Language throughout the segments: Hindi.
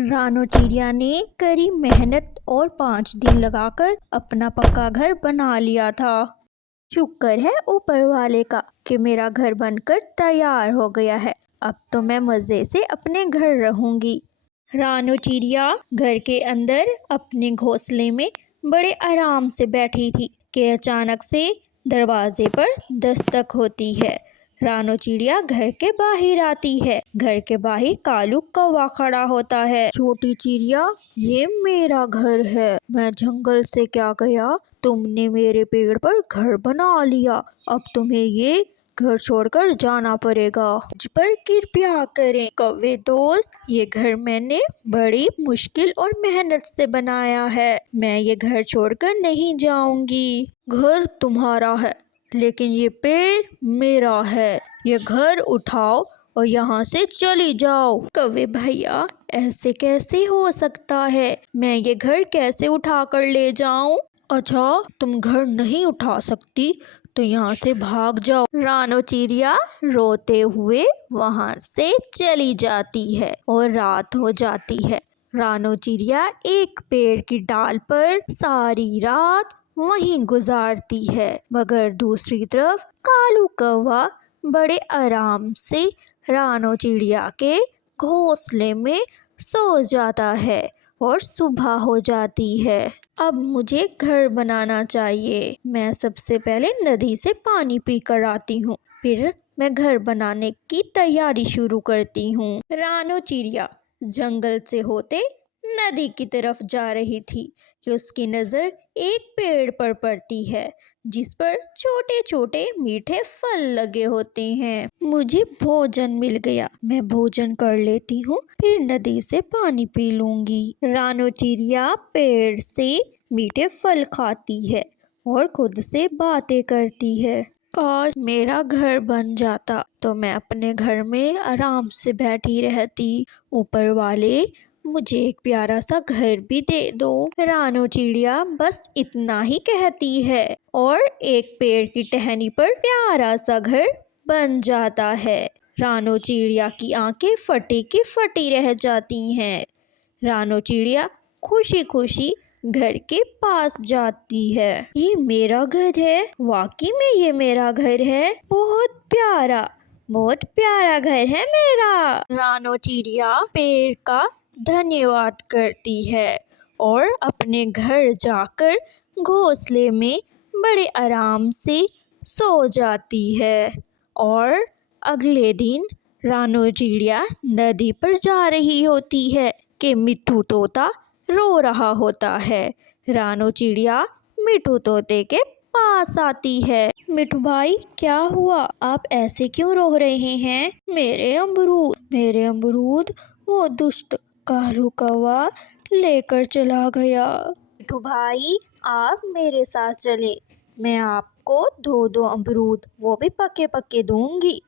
रानो चिड़िया ने कड़ी मेहनत और 5 दिन लगाकर अपना पक्का घर बना लिया था। शुक्र है ऊपर वाले का कि मेरा घर बनकर तैयार हो गया है। अब तो मैं मज़े से अपने घर रहूंगी। रानो चिड़िया घर के अंदर अपने घोंसले में बड़े आराम से बैठी थी कि अचानक से दरवाजे पर दस्तक होती है। रानो चिड़िया घर के बाहर आती है। घर के बाहर कालू कौवा खड़ा होता है। छोटी चिड़िया, ये मेरा घर है। मैं जंगल से क्या गया, तुमने मेरे पेड़ पर घर बना लिया। अब तुम्हें ये घर छोड़कर जाना पड़ेगा। मुझ पर कृपया करें कौवे दोस्त, ये घर मैंने बड़ी मुश्किल और मेहनत से बनाया है। मैं ये घर छोड़कर नहीं जाऊंगी। घर तुम्हारा है लेकिन ये पेड़ मेरा है। ये घर उठाओ और यहाँ से चली जाओ। कौवे भैया, ऐसे कैसे हो सकता है? मैं ये घर कैसे उठा कर ले जाऊं? अच्छा, तुम घर नहीं उठा सकती तो यहाँ से भाग जाओ। रानो चिड़िया रोते हुए वहाँ से चली जाती है और रात हो जाती है। रानो चिड़िया एक पेड़ की डाल पर सारी रात वहीं गुजारती है, मगर दूसरी तरफ कालू कौवा बड़े आराम से रानो चिड़िया के घोंसले में सो जाता है और सुबह हो जाती है। अब मुझे घर बनाना चाहिए। मैं सबसे पहले नदी से पानी पी कर आती हूँ, फिर मैं घर बनाने की तैयारी शुरू करती हूँ। रानो चिड़िया जंगल से होते नदी की तरफ जा रही थी कि उसकी नजर एक पेड़ पर पड़ती है जिस पर छोटे छोटे मीठे फल लगे होते हैं। मुझे भोजन मिल गया, मैं भोजन कर लेती हूँ, फिर नदी से पानी पी लूंगी। रानो चिड़िया पेड़ से मीठे फल खाती है और खुद से बातें करती है। काश मेरा घर बन जाता तो मैं अपने घर में आराम से बैठी रहती। ऊपर वाले, मुझे एक प्यारा सा घर भी दे दो। रानो चिड़िया बस इतना ही कहती है और एक पेड़ की टहनी पर प्यारा सा घर बन जाता है। रानो चिड़िया की आंखें फटी की फटी रह जाती हैं। रानो चिड़िया खुशी खुशी घर के पास जाती है। ये मेरा घर है, वाकई में ये मेरा घर है। बहुत प्यारा घर है मेरा। रानो चिड़िया पेड़ का धन्यवाद करती है और अपने घर जाकर घोंसले में बड़े आराम से सो जाती है। और अगले दिन रानो चिड़िया नदी पर जा रही होती है कि मिट्ठू तोता रो रहा होता है। रानो चिड़िया मिट्ठू तोते के पास आती है। मिट्ठू भाई, क्या हुआ? आप ऐसे क्यों रो रहे हैं? मेरे अमरूद वो दुष्ट कालू कौवा लेकर चला गया। मिट्ठू भाई, आप मेरे साथ चले, मैं आपको 2-2 अमरूद, वो भी पके पके दूंगी।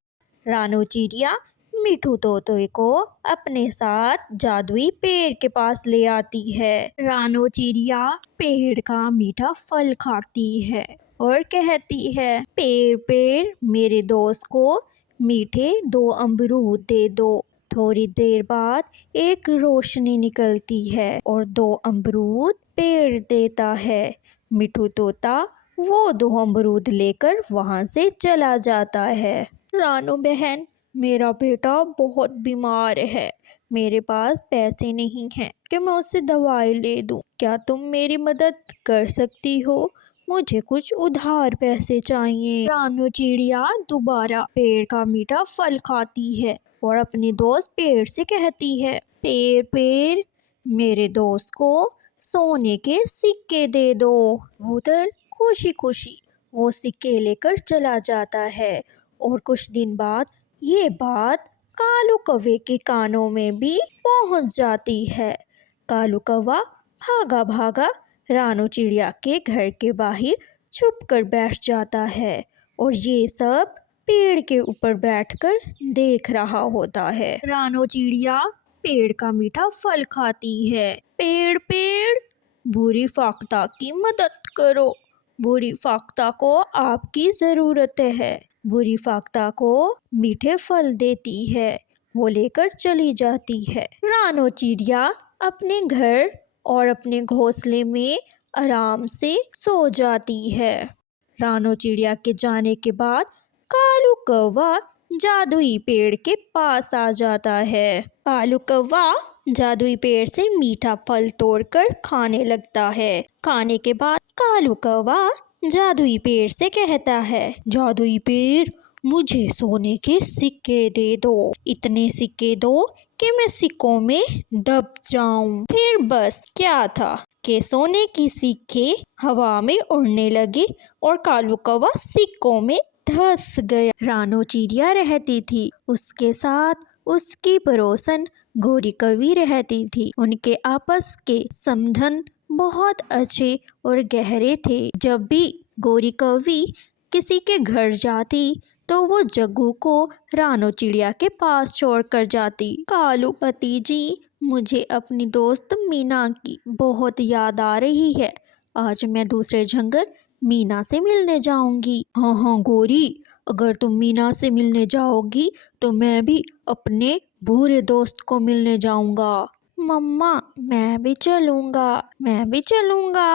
रानो चिड़िया मिट्ठू तोते को अपने साथ जादुई पेड़ के पास ले आती है। रानो चिड़िया पेड़ का मीठा फल खाती है और कहती है, पेड़ मेरे दोस्त को मीठे 2 अमरूद दे दो। थोड़ी देर बाद एक रोशनी निकलती है और 2 अमरूद पेड़ देता है। मिट्ठू तोता वो 2 अमरूद लेकर वहां से चला जाता है। रानो बहन, मेरा बेटा बहुत बीमार है, मेरे पास पैसे नहीं हैं कि मैं उससे दवाई ले दूं। क्या तुम मेरी मदद कर सकती हो? मुझे कुछ उधार पैसे चाहिए। रानो चिड़िया दोबारा पेड़ का मीठा फल खाती है और अपने दोस्त पेड़ से कहती है, पेड़ मेरे दोस्त को सोने के सिक्के दे दो। उधर खुशी खुशी वो सिक्के लेकर चला जाता है और कुछ दिन बाद ये बात कालू कौवे के कानों में भी पहुंच जाती है। कालू कौवा भागा भागा रानो चिड़िया के घर के बाहर छुप कर बैठ जाता है और ये सब पेड़ के ऊपर बैठकर देख रहा होता है। रानो चिड़िया पेड़ का मीठा फल खाती है। पेड़ बुरी फाख्ता की मदद करो, बुरी फाख्ता को आपकी जरूरत है। बुरी फाख्ता को मीठे फल देती है, वो लेकर चली जाती है। रानो चिड़िया अपने घर और अपने घोंसले में आराम से सो जाती है। रानो चिड़िया के जाने के बाद कालू कौवा जादुई पेड़ के पास आ जाता है। कालू कौवा जादुई पेड़ से मीठा फल तोड़कर खाने लगता है। खाने के बाद कालू कौवा जादुई पेड़ से कहता है, जादुई पेड़, मुझे सोने के सिक्के दे दो। इतने सिक्के दो कि मैं सिक्कों में दब जाऊं। फिर बस क्या था कि सोने की सिक्के हवा में उड़ने लगे और कालू कौवा सिक्कों में धंस गया। रानो चिड़िया रहती थी, उसके साथ उसकी पड़ोसन गोरी कौवी रहती थी। उनके आपस के संबंध बहुत अच्छे और गहरे थे। जब भी गोरी कौवी किसी के घर जाती तो वो जग्गू को रानो चिड़िया के पास छोड़कर जाती। कालू पति जी, मुझे अपनी दोस्त मीना की बहुत याद आ रही है। आज मैं दूसरे जंगल मीना से मिलने जाऊंगी। हाँ हाँ गोरी, अगर तुम मीना से मिलने जाओगी तो मैं भी अपने भूरे दोस्त को मिलने जाऊंगा। मम्मा, मैं भी चलूंगा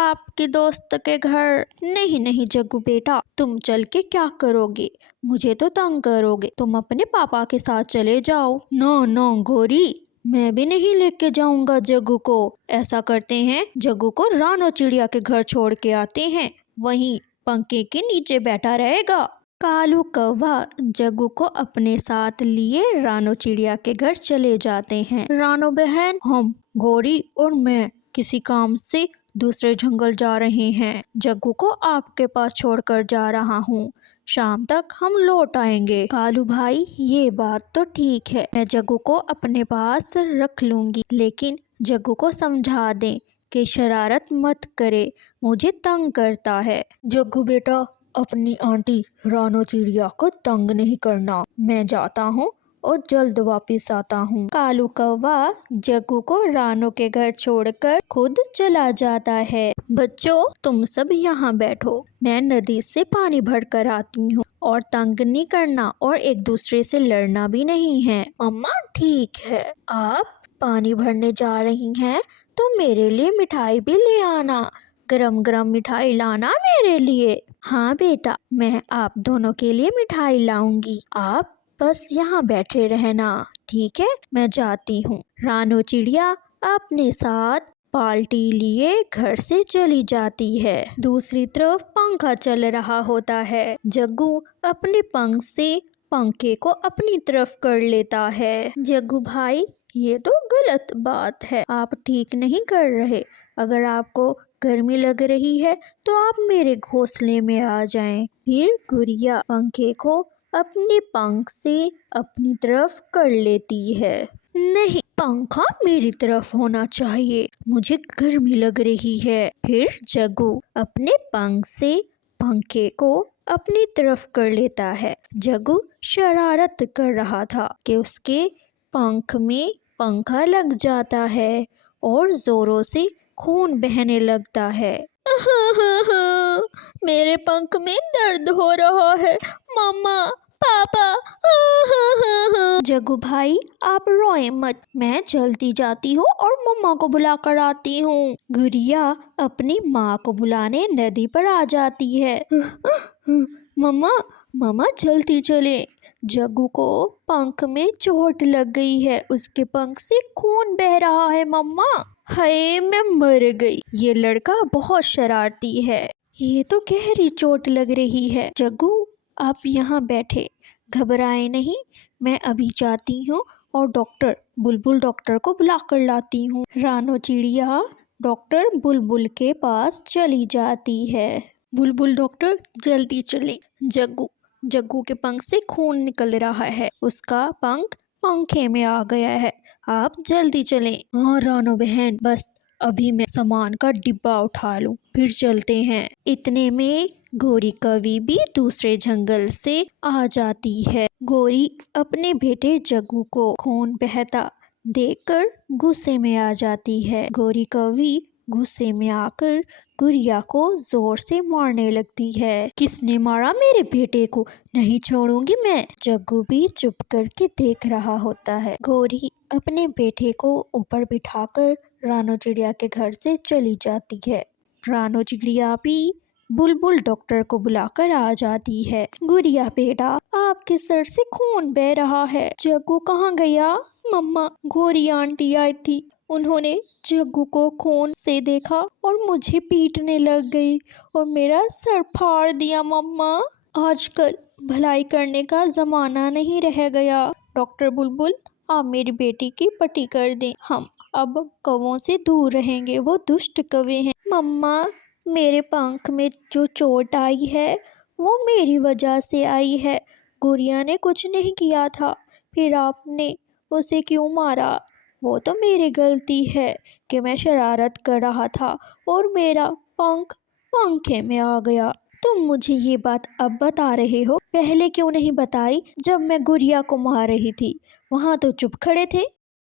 आपके दोस्त के घर। नहीं नहीं जग्गू बेटा, तुम चल के क्या करोगे, मुझे तो तंग करोगे। तुम अपने पापा के साथ चले जाओ। नो नो गोरी, मैं भी नहीं लेके जाऊंगा जग्गू को। ऐसा करते हैं, जग्गू को रानो चिड़िया के घर छोड़ के आते हैं, वहीं पंखे के नीचे बैठा रहेगा। कालू कौवा जग्गू को अपने साथ लिए रानो चिड़िया के घर चले जाते हैं। रानो बहन, हम गोरी और मैं किसी काम से दूसरे जंगल जा रहे हैं। जग्गू को आपके पास छोड़कर जा रहा हूँ, शाम तक हम लौट आएंगे। कालू भाई, ये बात तो ठीक है, मैं जग्गू को अपने पास रख लूंगी, लेकिन जग्गू को समझा दें कि शरारत मत करे, मुझे तंग करता है। जग्गू बेटा, अपनी आंटी रानो चिड़िया को तंग नहीं करना। मैं जाता हूँ और जल्द वापस आता हूँ। कालू कौवा जग्गू को रानो के घर छोड़कर खुद चला जाता है। बच्चों, तुम सब यहाँ बैठो, मैं नदी से पानी भर कर आती हूँ। और तंग नहीं करना और एक दूसरे से लड़ना भी नहीं है। मम्मा ठीक है, आप पानी भरने जा रही हैं तो मेरे लिए मिठाई भी ले आना। गरम गरम मिठाई लाना मेरे लिए। हाँ बेटा, मैं आप दोनों के लिए मिठाई लाऊंगी, आप बस यहाँ बैठे रहना, ठीक है? मैं जाती हूँ। रानो चिड़िया अपने साथ बाल्टी लिए घर से चली जाती है। दूसरी तरफ पंखा चल रहा होता है। जग्गू अपने पंख से पंखे को अपनी तरफ कर लेता है। जग्गू भाई, ये तो गलत बात है, आप ठीक नहीं कर रहे। अगर आपको गर्मी लग रही है तो आप मेरे घोंसले में आ जाएं। फिर गुड़िया पंखे को अपने पंख से अपनी तरफ कर लेती है। नहीं, पंखा मेरी तरफ होना चाहिए, मुझे गर्मी लग रही है। फिर जग्गू अपने पंख से पंखे को अपनी तरफ कर लेता है। जग्गू शरारत कर रहा था कि उसके पंख में पंखा लग जाता है और जोरों से खून बहने लगता है। मेरे पंख में दर्द हो रहा है, मम्मा, पापा। जग्गू भाई, आप रोए मत, मैं जल्दी जाती हूँ और मम्मा को बुला कर आती हूँ। गुड़िया अपनी माँ को बुलाने नदी पर आ जाती है। मम्मा, मम्मा जल्दी चले, जग्गू को पंख में चोट लग गई है, उसके पंख से खून बह रहा है मम्मा। हाय, मैं मर गई, ये लड़का बहुत शरारती है, ये तो गहरी चोट लग रही है। जग्गू, आप यहाँ बैठे, घबराए नहीं, मैं अभी जाती हूँ और डॉक्टर बुलबुल डॉक्टर को बुला कर लाती हूँ। रानो चिड़िया डॉक्टर बुलबुल के पास चली जाती है। बुलबुल डॉक्टर जल्दी चले, जग्गू के पंख से खून निकल रहा है, उसका पंख पंखे में आ गया है, आप जल्दी चलें। हाँ रानो बहन, बस अभी मैं सामान का डिब्बा उठा लूं, फिर चलते हैं। इतने में गोरी कौवी भी दूसरे जंगल से आ जाती है। गोरी अपने बेटे जग्गू को खून बहता देखकर गुस्से में आ जाती है। गोरी कौवी गुस्से में आकर गुड़िया को जोर से मारने लगती है। किसने मारा मेरे बेटे को, नहीं छोड़ूंगी मैं। जग्गू भी चुप करके देख रहा होता है। गोरी अपने बेटे को ऊपर बिठाकर रानो चिड़िया के घर से चली जाती है। रानो चिड़िया भी बुलबुल डॉक्टर को बुलाकर आ जाती है। गुड़िया बेटा, आपके सर से खून बह रहा है। जग्गू कहाँ गया? मम्मा, घोरी आंटी आई थी, उन्होंने जग्गू को खून से देखा और मुझे पीटने लग गई और मेरा सर फाड़ दिया। मम्मा, आजकल भलाई करने का जमाना नहीं रह गया। डॉक्टर बुलबुल, आप मेरी बेटी की पट्टी कर दें, हम अब कौवों से दूर रहेंगे, वो दुष्ट कौवे हैं। मम्मा, मेरे पंख में जो चोट आई है वो मेरी वजह से आई है। गुड़िया ने कुछ नहीं किया था, फिर आपने उसे क्यों मारा? वो तो मेरी गलती है कि मैं शरारत कर रहा था और मेरा पंख पंखे में आ गया। तुम मुझे ये बात अब बता रहे हो, पहले क्यों नहीं बताई जब मैं गुड़िया को मार रही थी? वहाँ तो चुप खड़े थे।